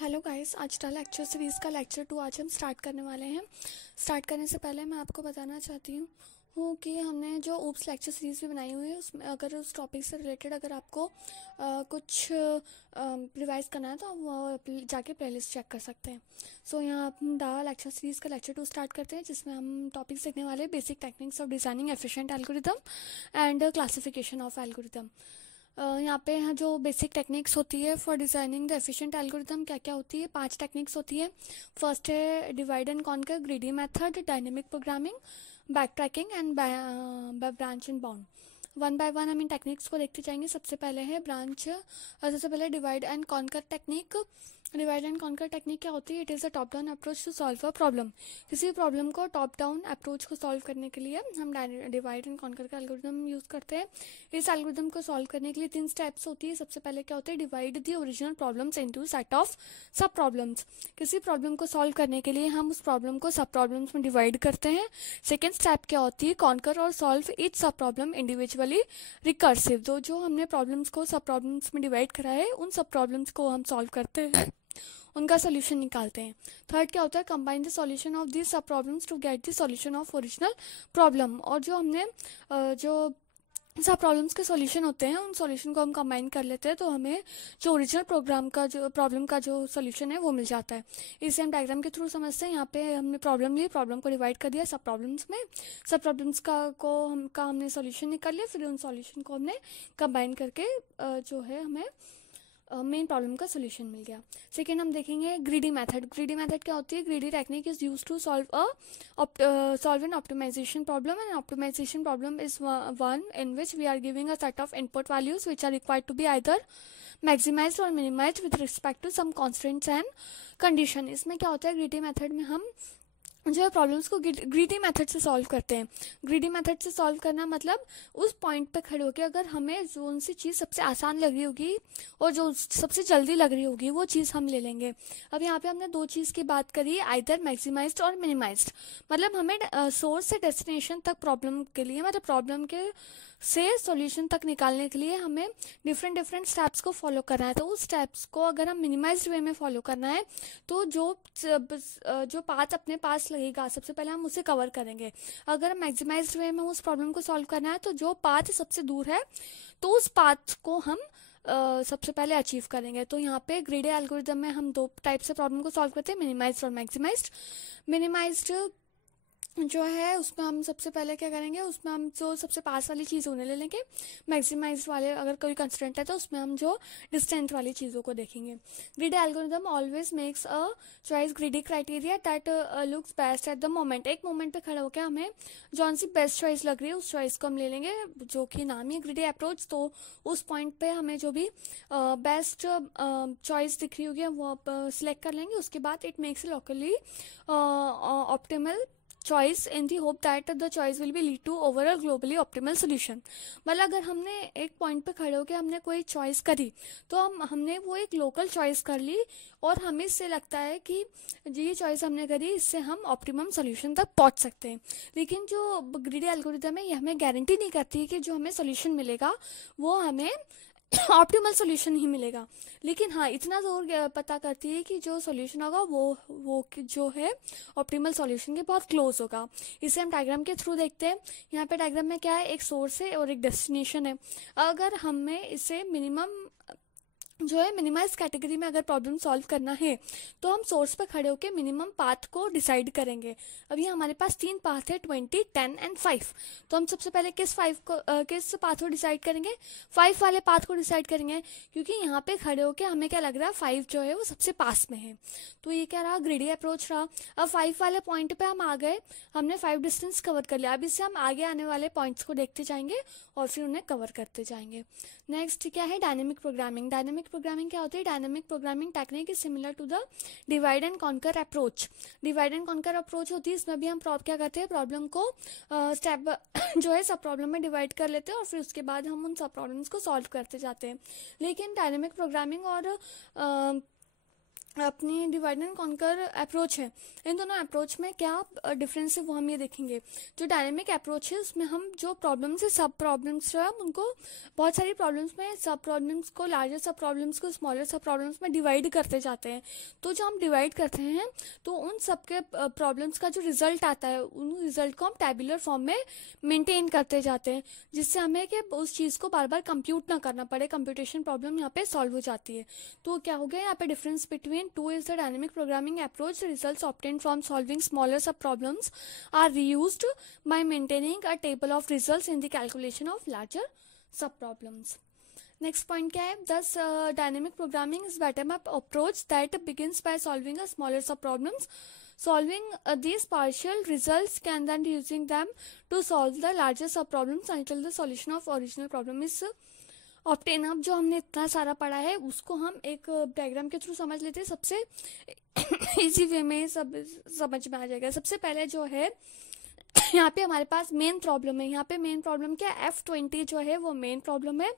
Hello guys, आज का lecture series का लेक्चर 2 आज हम स्टार्ट करने वाले हैं। स्टार्ट करने से पहले मैं आपको बताना चाहती हूँ कि हमने जो ऊप्स लेक्चर सीरीज़ भी बनाई हुई है उसमें अगर उस टॉपिक से रिलेटेड अगर आपको कुछ रिवाइज करना है तो आप वो जाके प्लेलिस्ट चेक कर सकते हैं। सो यहाँ हम दा लेक्चर सीरीज़ का लेक्चर 2 स्टार्ट करते हैं, जिसमें हम टॉपिक सीखने वाले हैं basic techniques of designing efficient algorithm and classification of algorithm. यहाँ पे जो बेसिक टेक्निक्स होती है for designing the efficient algorithm क्या क्या होती है, 5 टेक्निक्स होती है। फर्स्ट है divide and conquer, greedy method, dynamic programming, back tracking and branch and bound. One by one हम इन टेक्निक्स को देखते जाएंगे। सबसे पहले है सबसे पहले divide and conquer technique. Divide and conquer technique क्या होती है? It is a top down approach to solve a problem. किसी प्रॉब्लम को टॉप डाउन अप्रोच को सॉल्व करने के लिए हम डिवाइड एंड कॉन्कर का एल्गोरिदम यूज़ करते हैं। इस एल्गोरिदम को सॉल्व करने के लिए 3 स्टेप्स होती है। सबसे पहले क्या होता है? Divide the original problems into set of sub problems. किसी प्रॉब्लम को सॉल्व करने के लिए हम उस प्रॉब्लम को सब प्रॉब्लम्स में डिवाइड करते हैं। सेकेंड स्टेप क्या होती है? कॉन्कर और सॉल्व ईच सब प्रॉब्लम इंडिविजुअली रिकर्सिव। जो हमने प्रॉब्लम्स को सब प्रॉब्लम्स में डिवाइड करा है उन सब प्रॉब्लम्स को हम सॉल्व करते हैं, उनका सोल्यूशन निकालते हैं। थर्ड क्या होता है? Combine the solution of this sub problems to get the solution of original problem. और जो हमने जो सब प्रॉब्लम्स के सॉल्यूशन होते हैं उन सॉल्यूशन को हम कंबाइन कर लेते हैं, तो हमें जो ओरिजिनल प्रॉब्लम का जो सॉल्यूशन है वो मिल जाता है। इसे हम डायग्राम के थ्रू समझते हैं। यहाँ पे हमने प्रॉब्लम ली, प्रॉब्लम को डिवाइड कर दिया सब प्रॉब्लम्स में। सब प्रॉब्लम्स का हमने सॉल्यूशन निकाल लिया, फिर उन सॉल्यूशन को हमने कंबाइन करके जो है हमें मेन प्रॉब्लम का सोल्यूशन मिल गया। सेकेंड हम देखेंगे ग्रीडी मेथड। ग्रीडी मेथड क्या होती है? Greedy technique is use to solve an optimization problem, and optimization problem is one in which we are giving a set of input values which are required to be either maximized और minimized with respect to some constants and condition. इसमें क्या होता है? Greedy method में हम जो है problems को ग्रीडी मेथड से सॉल्व करते हैं। ग्रीडी मेथड से सॉल्व करना मतलब उस पॉइंट पे खड़े होकर अगर हमें जो सी चीज़ सबसे आसान लग रही होगी और जो सबसे जल्दी लग रही होगी वो चीज़ हम ले लेंगे। अब यहाँ पे हमने 2 चीज़ की बात करी, आइदर मैक्सिमाइज्ड और मिनिमाइज्ड। मतलब हमें सोर्स से डेस्टिनेशन तक प्रॉब्लम के लिए, मतलब प्रॉब्लम के से सॉल्यूशन तक निकालने के लिए हमें डिफरेंट स्टेप्स को फॉलो करना है। तो उस स्टेप्स को अगर हम मिनिमाइज्ड वे में फॉलो करना है तो जो पाथ अपने पास लगेगा सबसे पहले हम उसे कवर करेंगे। अगर मैक्सिमाइज्ड वे में उस प्रॉब्लम को सॉल्व करना है तो जो पाथ सबसे दूर है तो उस पाथ को हम सबसे पहले अचीव करेंगे। तो यहाँ पे ग्रीडी एल्गोरिदम में हम 2 टाइप से प्रॉब्लम को सॉल्व करते हैं, मिनिमाइज्ड और मैक्सिमाइज्ड। मिनिमाइज्ड जो है उसमें हम सबसे पहले क्या करेंगे? उसमें हम जो सबसे पास वाली चीज़ उन्हें ले लेंगे। मैक्सिमाइज वाले अगर कोई कंस्ट्रेंट है तो उसमें हम जो डिस्टेंट वाली चीज़ों को देखेंगे। Greedy algorithm always makes a choice greedy criteria that looks best at the moment. एक मोमेंट पे खड़े होकर हमें जौन सी बेस्ट चॉइस लग रही है उस चॉइस को हम ले लेंगे, जो कि नाम ही ग्रीडी अप्रोच। तो उस पॉइंट पे हमें जो भी बेस्ट चॉइस दिख रही होगी वो सिलेक्ट कर लेंगे। उसके बाद it makes locally optimal choice in the hope that the choice will be lead to overall globally optimal solution। मतलब अगर हमने एक पॉइंट पे खड़े होकर हमने कोई चॉइस करी तो हमने वो एक लोकल चॉइस कर ली और हमें इससे लगता है कि ये चॉइस हमने करी इससे हम ऑप्टिमम सोल्यूशन तक पहुंच सकते हैं। लेकिन जो ग्रीडी एल्गोरिदम है ये हमें गारंटी नहीं करती कि जो हमें सोल्यूशन मिलेगा वो हमें ऑप्टिमल सोल्यूशन ही मिलेगा। लेकिन हाँ, इतना ज़रूर पता करती है कि जो सोल्यूशन होगा वो जो है ऑप्टिमल सोल्यूशन के बहुत क्लोज होगा। इसे हम डायग्राम के थ्रू देखते हैं। यहाँ पे डायग्राम में क्या है? एक सोर्स है और एक डेस्टिनेशन है। अगर हमें इसे जो है मिनिमाइज कैटेगरी में अगर प्रॉब्लम सॉल्व करना है तो हम सोर्स पर खड़े होकर मिनिमम पाथ को डिसाइड करेंगे। अभी हमारे पास 3 पाथ है, 20, 10 एंड 5। तो हम सबसे पहले किस पाथ को डिसाइड करेंगे? 5 वाले पाथ को डिसाइड करेंगे, क्योंकि यहाँ पे खड़े होकर हमें क्या लग रहा है 5 जो है वो सबसे पास में है। तो ये क्या रहा? ग्रीडी अप्रोच रहा। अब 5 वाले पॉइंट पे हम आ गए, हमने 5 डिस्टेंस कवर कर लिया। अब इससे हम आगे आने वाले पॉइंट्स को देखते जाएंगे और फिर उन्हें कवर करते जाएंगे। नेक्स्ट क्या है? Dynamic programming. डायनेमिक प्रोग्रामिंग क्या होती है? Dynamic programming technique is similar to the divide and conquer approach. Divide and conquer approach होती है, इसमें भी हम क्या करते हैं? प्रॉब्लम को स्टेप जो है सब प्रॉब्लम में डिवाइड कर लेते हैं और फिर उसके बाद हम उन सब प्रॉब्लम्स को सॉल्व करते जाते हैं। लेकिन डायनेमिक प्रोग्रामिंग और अपनी डिवाइड एंड कॉन्कर अप्रोच है, इन दोनों अप्रोच में क्या डिफरेंस है वो हम ये देखेंगे। जो डायनेमिक अप्रोच है उसमें हम जो प्रॉब्लम्स है, सब प्रॉब्लम्स जो है उनको बहुत सारी प्रॉब्लम्स में सब प्रॉब्लम्स को लार्जर सब प्रॉब्लम्स को स्मॉलर सब प्रॉब्लम्स में डिवाइड करते जाते हैं। तो जो हम डिवाइड करते हैं तो उन सब के प्रॉब्लम्स का जो रिजल्ट आता है उन रिजल्ट को हम टेबुलर फॉर्म में मेंटेन करते जाते हैं, जिससे हमें कि उस चीज़ को बार बार कंप्यूट ना करना पड़े, कंप्यूटेशन प्रॉब्लम यहाँ पे सॉल्व हो जाती है। तो क्या हो गया यहाँ पे difference between two is the dynamic programming approach. The results obtained from solving smaller subproblems are reused by maintaining a table of results in the calculation of larger subproblems. Next point क्या है? Thus, dynamic programming is bottom-up approach that begins by solving a smaller subproblems. Solving these partial results can then using them to solve the larger subproblems until the solution of original problem is obtain. अब जो हमने इतना सारा पढ़ा है उसको हम एक डायग्राम के थ्रू समझ लेते हैं, सबसे इजी वे में सब समझ में आ जाएगा। सबसे पहले जो है यहाँ पे हमारे पास मेन प्रॉब्लम है। यहाँ पे मेन प्रॉब्लम क्या है? F20 जो है वो मेन प्रॉब्लम है।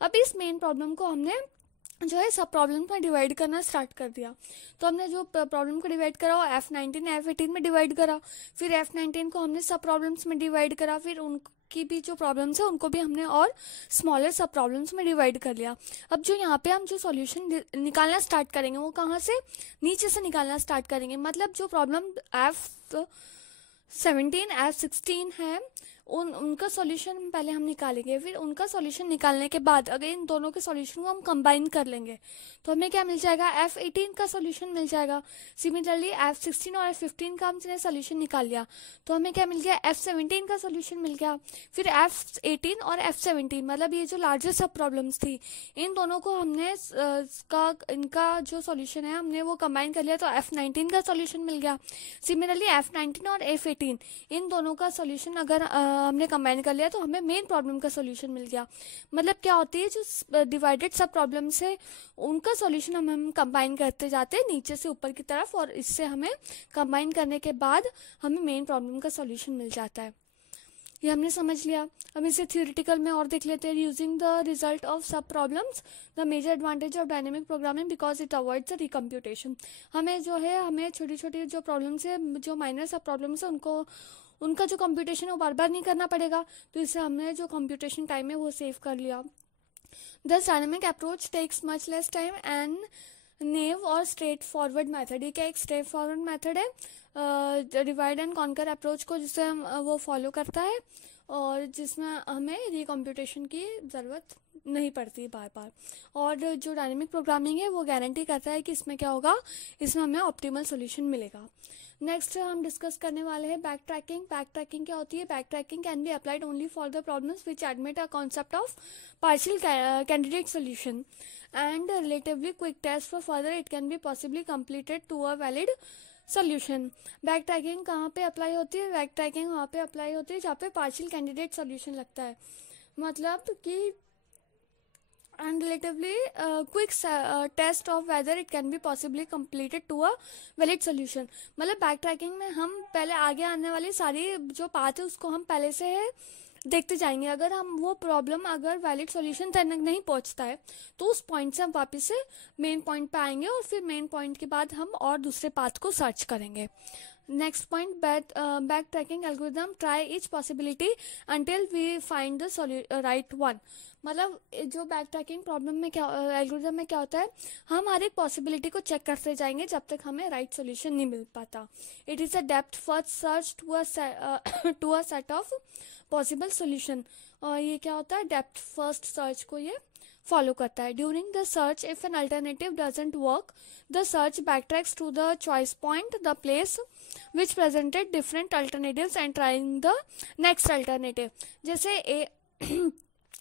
अब इस मेन प्रॉब्लम को हमने जो है सब प्रॉब्लम में डिवाइड करना स्टार्ट कर दिया। तो हमने जो प्रॉब्लम को डिवाइड करा वो F19 F18 में डिवाइड करा, फिर F19 को हमने सब प्रॉब्लम्स में डिवाइड करा, फिर उनकी भी जो प्रॉब्लम्स है उनको भी हमने और स्मॉलर सब प्रॉब्लम्स में डिवाइड कर लिया। अब जो यहाँ पे हम जो सॉल्यूशन निकालना स्टार्ट करेंगे वो कहाँ से? नीचे से निकालना स्टार्ट करेंगे। मतलब जो प्रॉब्लम F17 F16 है उनका सॉल्यूशन पहले हम निकालेंगे, फिर उनका सॉल्यूशन निकालने के बाद अगर इन दोनों के सॉल्यूशन को हम कंबाइन कर लेंगे तो हमें क्या मिल जाएगा? F18 का सॉल्यूशन मिल जाएगा। सिमिलरली F16 और F15 का हमने सॉल्यूशन निकाल लिया तो हमें क्या मिल गया? F17 का सॉल्यूशन मिल गया। फिर F18 और F17 मतलब ये जो लार्जर सब प्रॉब्लम्स थी इन दोनों को हमने इनका जो सॉल्यूशन है हमने वो कंबाइन कर लिया तो F19 का सॉल्यूशन मिल गया। सिमिलरली F19 और F18 इन दोनों का सॉल्यूशन अगर हमने कंबाइन कर लिया तो हमें मेन प्रॉब्लम का सॉल्यूशन मिल गया। मतलब क्या होती है जो डिवाइडेड सब प्रॉब्लम्स है उनका सॉल्यूशन हम कंबाइन करते जाते हैं नीचे से ऊपर की तरफ, और इससे हमें कंबाइन करने के बाद हमें मेन प्रॉब्लम का सॉल्यूशन मिल जाता है। ये हमने समझ लिया। अब इसे थ्योरेटिकल में और देख लेते हैं। Using the result of sub problems the major advantage of dynamic programming because it avoids the recomputation. हमें जो है हमें छोटी छोटी जो प्रॉब्लम्स है जो माइनर सब प्रॉब्लम्स है उनका जो कंप्यूटेशन है वो बार बार नहीं करना पड़ेगा, तो इससे हमने जो कंप्यूटेशन टाइम है वो सेव कर लिया। This dynamic approach takes much less time and naive और स्ट्रेट फॉरवर्ड मेथड। ये क्या एक स्ट्रेट फॉरवर्ड मेथड है डिवाइड एंड कॉन्कर अप्रोच को जिससे हम वो फॉलो करता है और जिसमें हमें रिकम्प्यूटेशन की ज़रूरत नहीं पड़ती बार बार। और जो डायनेमिक प्रोग्रामिंग है वो गारंटी करता है कि इसमें क्या होगा, इसमें हमें ऑप्टिमल सॉल्यूशन मिलेगा। नेक्स्ट हम डिस्कस करने वाले हैं बैक ट्रैकिंग। बैक ट्रैकिंग क्या होती है? Backtracking can be applied only for the problems which admit a concept of partial candidate solution and relatively quick test for further it can be possibly completed to a valid solution. Backtracking कहाँ पे apply होती है? Back tracking वहाँ पे apply होती है जहाँ पे पार्शियल कैंडिडेट सोल्यूशन लगता है। मतलब कि and relatively quick test of whether it can be possibly completed to a valid solution। मतलब बैक ट्रैकिंग में हम पहले आगे आने वाली सारी जो पाथ है उसको हम पहले से है देखते जाएंगे। अगर हम वो प्रॉब्लम अगर वैलिड सॉल्यूशन तक नहीं पहुंचता है तो उस पॉइंट से हम वापस से मेन पॉइंट पे आएंगे और फिर मेन पॉइंट के बाद हम और दूसरे पाथ को सर्च करेंगे। Next point backtracking algorithm try each possibility until we find the right one. मतलब जो बैक ट्रैकिंग प्रॉब्लम में क्या एल्गोरिथम में क्या होता है, हम हर एक पॉसिबिलिटी को चेक करते जाएंगे जब तक हमें राइट सॉल्यूशन नहीं मिल पाता। It is a depth first search to a set of possible solution. और ये क्या होता है? डेप्थ फर्स्ट सर्च को ये फॉलो करता है। During the search if an alternative doesn't work the search backtracks to the choice point the place which presented different alternatives and trying the next alternative. जैसे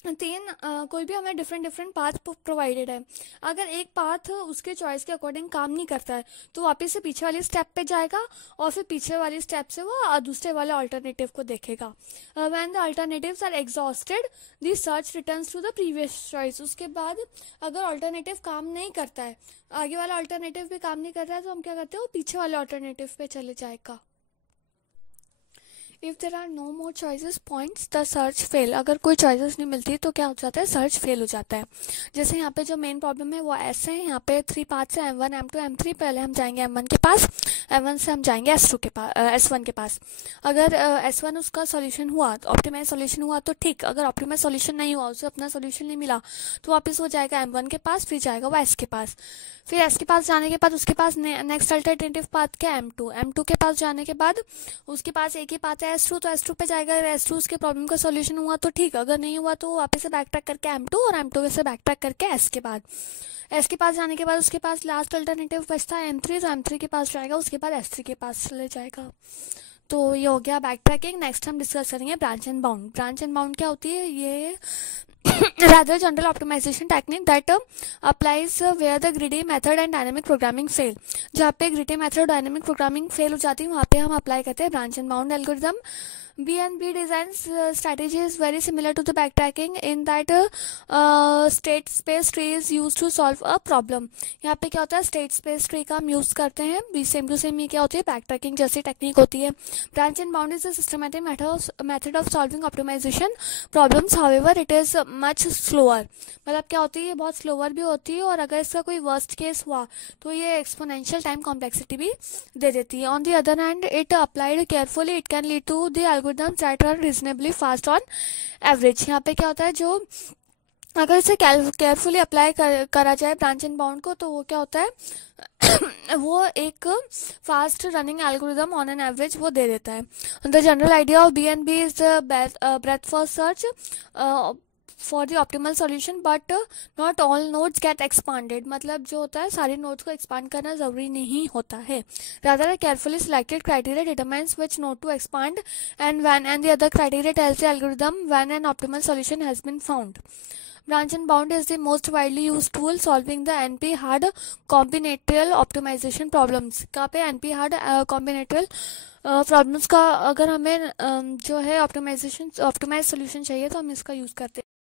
कोई भी हमें डिफरेंट पाथ प्रोवाइडेड है, अगर एक पाथ उसके चॉइस के according काम नहीं करता है तो वापस से पीछे वाली स्टेप पे जाएगा और फिर पीछे वाली स्टेप से वो दूसरे वाले अल्टरनेटिव को देखेगा। When the alternatives are exhausted the search returns to the previous choice. उसके बाद अगर अल्टरनेटिव काम नहीं करता है, आगे वाला अल्टरनेटिव भी काम नहीं कर रहा है तो हम क्या करते हैं, वो पीछे वाले अल्टरनेटिव पे चले जाएगा। If there are no more choices points the search fail, अगर कोई चॉइसेस नहीं मिलती तो क्या हो जाता है, सर्च फेल हो जाता है। जैसे यहाँ पे जो मेन प्रॉब्लम है वो एस है, यहाँ पे 3 पार्ट्स है, M1 M2 M3। पहले हम जाएंगे M1 के पास, M1 से हम जाएंगे S2 के पास, S1 के पास। अगर S1 उसका सॉल्यूशन हुआ, ऑप्टिमाइज सॉल्यूशन हुआ तो ठीक, अगर ऑप्टिमाइज सॉल्यूशन नहीं हुआ, उसे अपना सॉल्यूशन नहीं मिला, तो वापस वो जाएगा M1 के पास, फिर जाएगा वो S के पास। फिर S के पास जाने के बाद उसके पास नेक्स्ट अल्टरनेटिव पाथ क्या है, M2 के पास जाने के बाद उसके पास एक ही पाथ है S2, तो S2 पे जाएगा। अगर S2 उसके प्रॉब्लम का सॉल्यूशन हुआ तो ठीक, अगर नहीं हुआ तो वापस से बैक ट्रैक करके M2, और M2 से बैक ट्रैक करके S के बाद। S के पास जाने के बाद उसके पास लास्ट अल्टरनेटिव बचता है M3, तो M3 के पास जाएगा, उसके बाद S3 के पास चले जाएगा। तो ये हो गया बैक ट्रैकिंग। नेक्स्ट हम डिस्कस करेंगे branch and bound. Branch and bound क्या होती है, ये rather general optimization technique that applies where the greedy method and dynamic programming fail। जहाँ पे greedy method dynamic programming fail हो जाती है वहाँ पे हम अप्लाई करते हैं branch and bound algorithm. BNB designs strategy is very similar to the backtracking in that state space tree is used to solve a problem। यहाँ पे क्या होता है, स्टेट स्पेस ट्री का हम यूज करते हैं, भी सेम टू सेम ये क्या होती है, बैकट्रैकिंग जैसी टेक्निक होती है। Branch and bound is a systematic method of solving optimisation problems, however it is much slower. मतलब क्या होती है, ये बहुत स्लोअर भी होती है, और अगर इसका कोई वर्स्ट केस हुआ तो ये एक्सपोनेंशियल टाइम कॉम्प्लेक्सिटी भी दे देती है। On the other hand it applied carefully it can lead to the algorithms that are reasonably fast on average. यहाँ पे क्या होता है, जो अगर इसे केयरफुली अप्लाई करा जाए ब्रांच एंड बाउंड को, तो वो क्या होता है वो एक fast running algorithm on an average वो दे देता है। The general idea of BNB is breadth first search for the optimal solution but not all nodes get expanded. मतलब जो होता है, सारे नोड्स को एक्सपांड करना जरूरी नहीं होता है। Rather a carefully selected criteria determines which node to expand and the other criteria tells the algorithm when an optimal solution has been found. Branch and bound is the most widely used tool solving the NP-hard combinatorial optimization problems। कहाँ पे NP-hard combinatorial problems का अगर हमें जो है optimise solution चाहिए तो हम इसका यूज करते हैं।